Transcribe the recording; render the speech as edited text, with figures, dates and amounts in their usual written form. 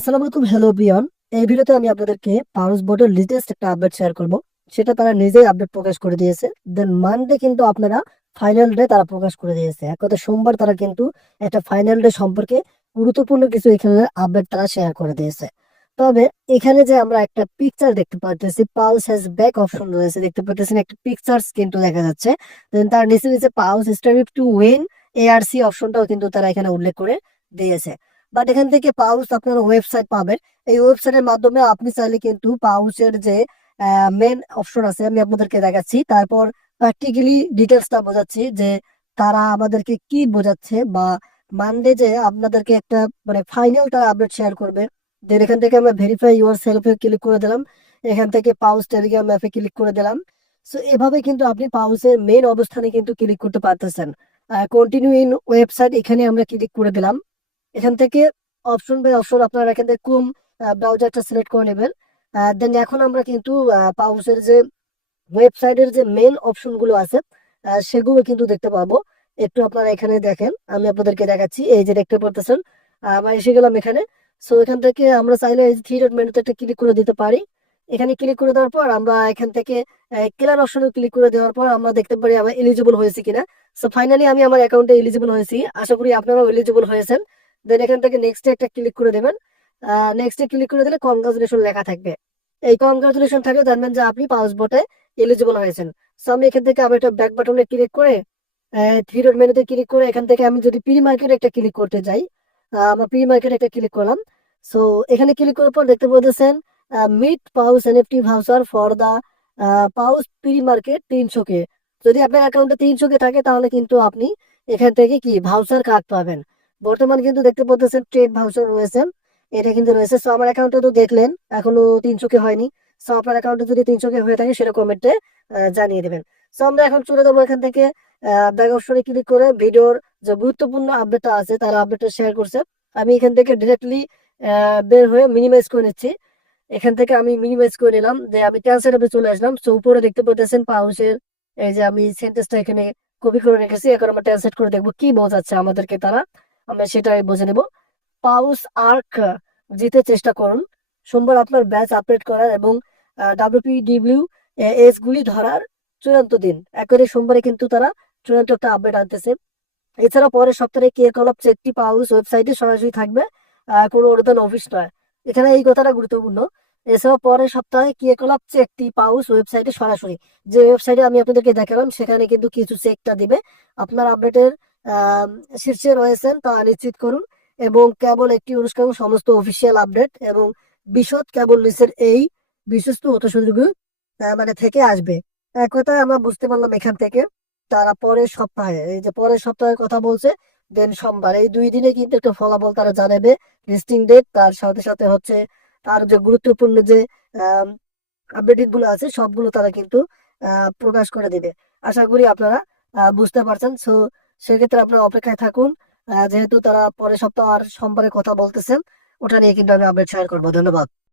আসসালামু আলাইকুম, হ্যালো বিয়ন। এই ভিডিওতে আমি আপনাদেরকে পাউস বোর্ডের লেটেস্ট একটা আপডেট শেয়ার করব। সেটা তারা নিজেই আপডেট প্রকাশ করে দিয়েছে। দেন মানডে কিন্তু আপনারা ফাইনাল ডে তারা প্রকাশ করে দিয়েছে। এক কথা সোমবার তারা কিন্তু একটা ফাইনাল ডে সম্পর্কে গুরুত্বপূর্ণ কিছু এখানে আপডেট তারা শেয়ার করে দিয়েছে। তবে এখানে যে আমরা একটা পিকচার দেখতে পাচ্ছি, পালস হ্যাজ ব্যাক অপশন রয়েছে, দেখতে পাচ্ছেন একটা পিকচার্স কিন্তু দেখা যাচ্ছে। দেন তার নিচে নিচে পাউস স্টার্ট টু উইন এআরসি অপশনটাও কিন্তু তারা এখানে উল্লেখ করে দিয়েছে। বাট এখান থেকে পাউচ আপনার ওয়েবসাইট পাবেন। এই ওয়েবসাইটের মাধ্যমে আপনি চাইলে কিন্তু পাউচের যে মেন অপশন আছে আমি আপনাদেরকে দেখাচ্ছি, তারপর প্র্যাকটিক্যালি ডিটেলসটা বোঝাচ্ছি যে তারা আমাদেরকে কি বোঝাচ্ছে, বা মানডে যে আপনাদেরকে একটা মানে ফাইনাল তারা আপডেট শেয়ার করবে। দেন এখান থেকে আমরা ভেরিফাই ইউর সেলফে ক্লিক করে দিলাম। এখান থেকে পাউচ টেলিগ্রাম ম্যাপে ক্লিক করে দিলাম। সো এভাবে কিন্তু আপনি পাউচের মেন অবস্থানে কিন্তু ক্লিক করতে পারতেছেন। কন্টিনিউ ইন ওয়েবসাইট এখানে আমরা ক্লিক করে দিলাম। এখান থেকে অপশন বাই অপশন আপনারা এখান থেকে ক্রোম ব্রাউজারটা সিলেক্ট করে নেবেন। দেন এখন আমরা কিন্তু পাউচের যে ওয়েবসাইটের যে মেন অপশন গুলো আছে সেগুলো কিন্তু দেখতে পাবো। একটু আপনারা এখানে দেখেন, আমি আপনাদেরকে দেখাচ্ছি। এই যে দেখতে পারতেছেন, আমরা এসে গেলাম এখানে। সো এখান থেকে আমরা চাইলে এই থ্রি ডট মেনুতে একটা ক্লিক করে দিতে পারি। এখানে ক্লিক করে দেওয়ার পর আমরা এখান থেকে ক্লিয়ার অপশনে ক্লিক করে দেওয়ার পর আমরা দেখতে পারি আমরা এলিজিবল হয়েছি কিনা। সো ফাইনালি আমি আমার অ্যাকাউন্টে এলিজিবল হয়েছি, আশা করি আপনারাও এলিজিবল হয়েছেন। দেন এখান থেকে নেক্সট একটা ক্লিক করে দেবেন। নেক্সট ক্লিক করে দিলে কনগ্রাচুলেশন লেখা থাকবে। এই কনগ্রাচুলেশন থাকলে জানবেন যে আপনি পাসপোর্টে এলিজিবল হয়েছেন। সো আমি এখান থেকে আবার একটা ব্যাক বাটনে ক্লিক করে থ্রি ডট মেনুতে ক্লিক করে এখান থেকে আমি যদি প্রি মার্কেট একটা ক্লিক করতে যাই, আমার প্রি মার্কেট একটা ক্লিক করলাম। সো এখানে ক্লিক করার পর দেখতে পাচ্ছেন mint pause NFT voucher for the pause pre market 300 K. যদি আপনার অ্যাকাউন্টে 300 কে থাকে তাহলে কিন্তু আপনি এখান থেকে কি ভাউচার কার্ড পাবেন। বর্তমান কিন্তু দেখতে পাচ্ছেন ট্রেড ভাউচার রয়েছে, এটা কিন্তু রয়েছে। সো আমার অ্যাকাউন্টে তো দেখলেন এখনো 300 কে হয়নি। সো আপনার অ্যাকাউন্টে যদি 300 কে হয়ে থাকে সেটা কমেন্টে জানিয়ে দেবেন। সো আমরা এখন চলে যাবো এখান থেকে ব্যাক অপশনে ক্লিক করে ভিডিওর যে গুরুত্বপূর্ণ আপডেটটা আছে তারা আপডেটটা শেয়ার করছে। আমি এখান থেকে ডিরেক্টলি বের হয়ে মিনিমাইজ করে নিচ্ছি। এখান থেকে আমি মিনিমাইজ করে নিলাম, যে আমি ক্যান্সেল ট্যাবে চলে আসলাম। সো উপরে দেখতে পাচ্ছেন পাউচের এই যে আমি সেন্টেন্সটা এখানে কপি করে রেখেছি। এখন আমরা ট্রান্সলেট করে দেখবো কি বোঝাচ্ছে আমাদেরকে তারা, আমরা সেটাই বুঝে নেব। পাউস আর্ক জিতে চেষ্টা করুন। সোমবার আপনার ব্যাচ আপডেট করার এবং ডাব্লিউপিডব্লিউ এস গুলি ধরার চূড়ান্ত দিন। একবারে সোমবারে কিন্তু তারা চূড়ান্ত একটা আপডেট আনতেছে। এছাড়া পরের সপ্তাহে ক্রিয়াকলাপ চেকটি পাউস ওয়েবসাইটে সরাসরি থাকবে, কোনো অনুদান অফিস নয়। এখানে এই কথাটা গুরুত্বপূর্ণ। এছাড়া পরের সপ্তাহে ক্রিয়াকলাপ চেকটি পাউস ওয়েবসাইটে সরাসরি, যে ওয়েবসাইটে আমি আপনাদেরকে দেখালাম সেখানে কিন্তু কিছু চেকটা দিবে। আপনার আপডেটের আহ শীর্ষে রয়েছেন তা নিশ্চিত করুন, এবং কেবল একটি অনুষ্ঠান সমস্ত অফিসিয়াল আপডেট এবং বিশদ কেবল নিচের এই বিশ্বস্ত উৎসগুলো মানে থেকে আসবে। এক কথায় আমরা বুঝতে পারলাম এখান থেকে তারা পরের সপ্তাহে, এই যে পরের সপ্তাহের কথা বলছে, দেন সোমবার, এই 2 দিনে কিন্তু একটা ফলাফল তারা জানাবে। লিস্টিং ডেট তার সাথে সাথে হচ্ছে তার যে গুরুত্বপূর্ণ যে আপডেট গুলো আছে সবগুলো তারা কিন্তু প্রকাশ করে দেবে। আশা করি আপনারা বুঝতে পারছেন। সো সেক্ষেত্রে আপনারা অপেক্ষায় থাকুন। যেহেতু তারা পরের সপ্তাহ আর সোমবারের কথা বলতেছেন, ওটা নিয়ে কিন্তু আমি আপডেট শেয়ার করবো। ধন্যবাদ।